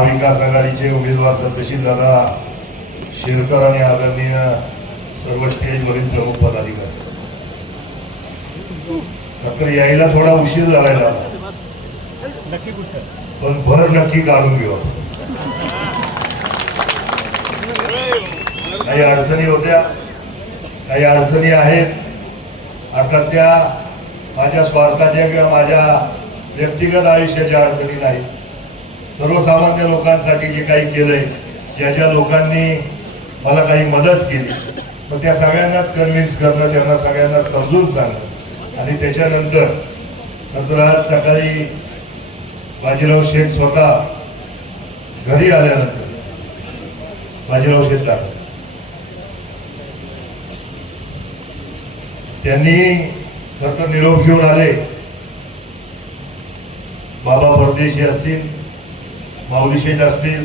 महाविकास आघाडीचे उमेदवार सत्यशील दादा शिरकर आणि आदरणीय सर्व स्टेजवरील प्रमुख पदाधिकारी. यायला थोडा उशीर झालेला पण भर नक्की काढून घेऊ. काही अडचणी होत्या? काही अडचणी आहेत? अर्थात त्या माझ्या स्वार्थाच्या किंवा माझ्या व्यक्तिगत आयुष्याच्या अडचणी नाही सर्वसामान्य लोकांसाठी जे काही केलंय ज्या ज्या लोकांनी मला काही मदत केली मग त्या सगळ्यांनाच कन्व्हिन्स करणं त्यांना सगळ्यांना समजून सांगणं. आणि त्याच्यानंतर नंतर आज सकाळी बाजीराव शेठ स्वतः घरी आल्यानंतर बाजीराव शेठला त्यांनी खरं निरोप घेऊन आले. बाबा परदेशी असतील माऊलीशेठ असतील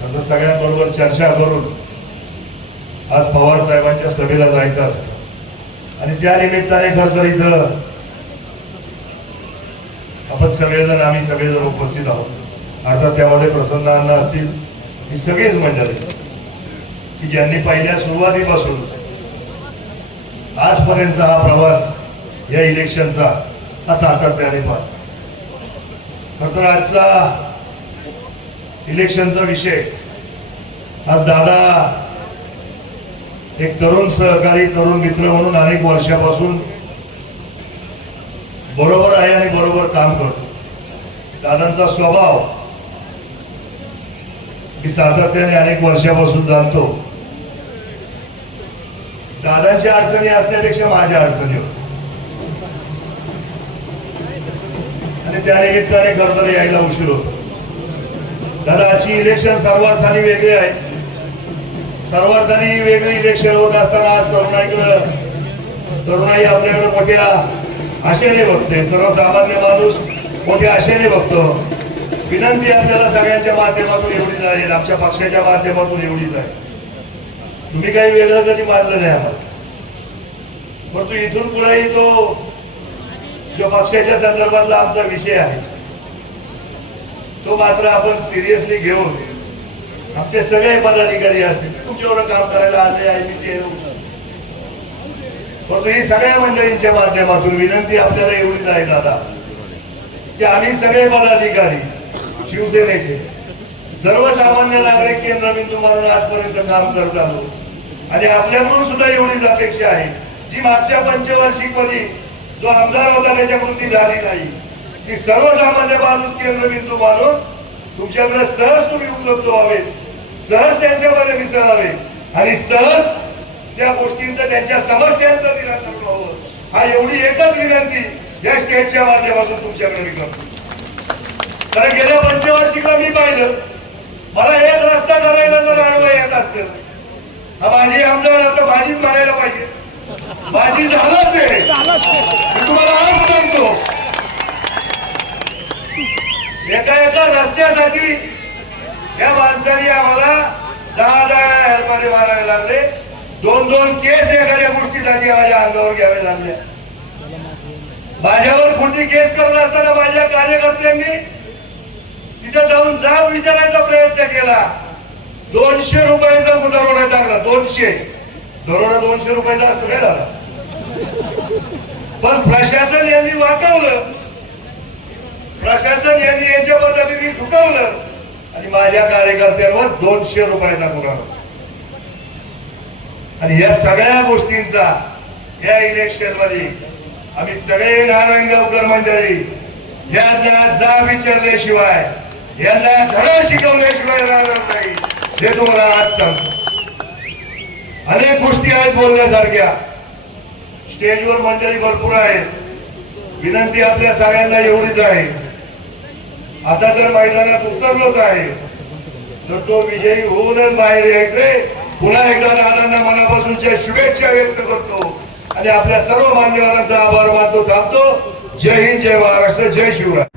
नंतर सगळ्यांबरोबर चर्चा करून आज पवार साहेबांच्या सभेला जायचं असतं. आणि त्या निमित्ताने खर तर इथं आपण सगळेजण आम्ही सगळेजण उपस्थित आहोत. अर्थात त्यामध्ये प्रसन्न असतील. ही सगळीच मंडळी. की ज्यांनी पहिल्या सुरुवातीपासून आजपर्यंतचा हा प्रवास या इलेक्शनचा हा सातत्याने पाहतो खर तर आजचा इलेक्शनचा विषय. आज दादा एक तरुण सहकारी तरुण मित्र म्हणून अनेक वर्षापासून बरोबर आहे आणि बरोबर काम करतो. दादांचा स्वभाव मी सातत्याने अनेक वर्षापासून जाणतो. दादांच्या अडचणी असण्यापेक्षा माझ्या अडचणी होत्या. आणि त्या निमित्ताने यायला उशीर होतो. दादाची इलेक्शन सर्वार्थाने वेगळी आहे. सर्वार्थाने वेगळी इलेक्शन होत असताना आज तरुणाईकडं तरुणाई आपल्याकडे मोठ्या आशेने बघते. सर्वसामान्य माणूस मोठ्या आशेने बघतो. विनंती आपल्याला सगळ्यांच्या माध्यमातून एवढीच आहे. आमच्या पक्षाच्या माध्यमातून एवढीच आहे. तुम्ही काही वेगळं कधी मानलं नाही आम्हाला. परंतु इथून पुढेही तो जो पक्षाच्या संदर्भातला आमचा विषय आहे तो मात्र आपण सिरियसली घेऊन आमचे सगळे पदाधिकारी असतील तुमच्यावर काम करायला आले आहे मी ते परंतु ही सगळ्या मंडळींच्या माध्यमातून विनंती आपल्याला एवढीच आहे दादा की आम्ही सगळे पदाधिकारी शिवसेनेचे सर्वसामान्य नागरिक केंद्र केंद्रबिंदू म्हणून आजपर्यंत काम करत आलो. आणि आपल्याकडून सुद्धा एवढीच अपेक्षा आहे जी मागच्या पंचवार्षिकमध्ये जो आमदार होता त्याच्याकडून ती झाली नाही. की सर्वसामान्य माणूस केंद्रबिंदू मानून तुमच्याकडे सहज तुम्ही उपलब्ध व्हावे. सहज त्यांच्यामध्ये मिसळावे आणि सहज त्या गोष्टींचं त्यांच्या समस्यांचं निराकरण व्हावं. हा एवढी एकच विनंती या स्टेजच्या माध्यमातून तुमच्याकडे मी करतो. कारण गेल्या पंचवार्षिकला मी पाहिलं मला एक रस्ता करायला जर अडवं येत असत हा माझी आमदार आता माझीच म्हणायला पाहिजे. माझी झालंच आहे. तुम्हाला आज सांगतो एका एका रस्त्यासाठी या माणसाने आम्हाला दहा दहा हेल्पाने मारावे लागले. दोन दोन केस एखाद्या गोष्टीसाठी माझ्या अंगावर घ्यावे लागले. माझ्यावर खोटी केस करत असताना माझ्या कार्यकर्त्यांनी तिथे जाऊन जाब विचारायचा प्रयत्न केला. दोनशे रुपयाचा दरोडा टाकला. दोनशे. दरोडा दोनशे रुपयाचा असतो काय झाला? पण प्रशासन यांनी वाटत प्रशासन पद्धतीने झुकवलं. आणि माझ्या कार्यकर्त्यांवर दोनशे रुपयाचा गुन्हा आणि या सगळ्या गोष्टींचा या इलेक्शनमध्ये आम्ही सगळे नारायणगावकर मंडळी यांना जा विचारल्याशिवाय यांना धडा शिकवल्याशिवाय राहणार नाही हे तुम्हाला आज सांगतो. अनेक गोष्टी आहेत बोलण्यासारख्या. स्टेजवर मंडळी भरपूर आहेत. विनंती आपल्या सगळ्यांना एवढीच आहे. आता जर मैदानात उतरलोच आहे तर तो विजयी होऊनच बाहेर यायचे पुन्हा एकदा दादांना मनापासूनच्या शुभेच्छा व्यक्त करतो. आणि आपल्या सर्व मान्यवरांचा आभार मानतो थांबतो. जय हिंद जय महाराष्ट्र जय शिवराय.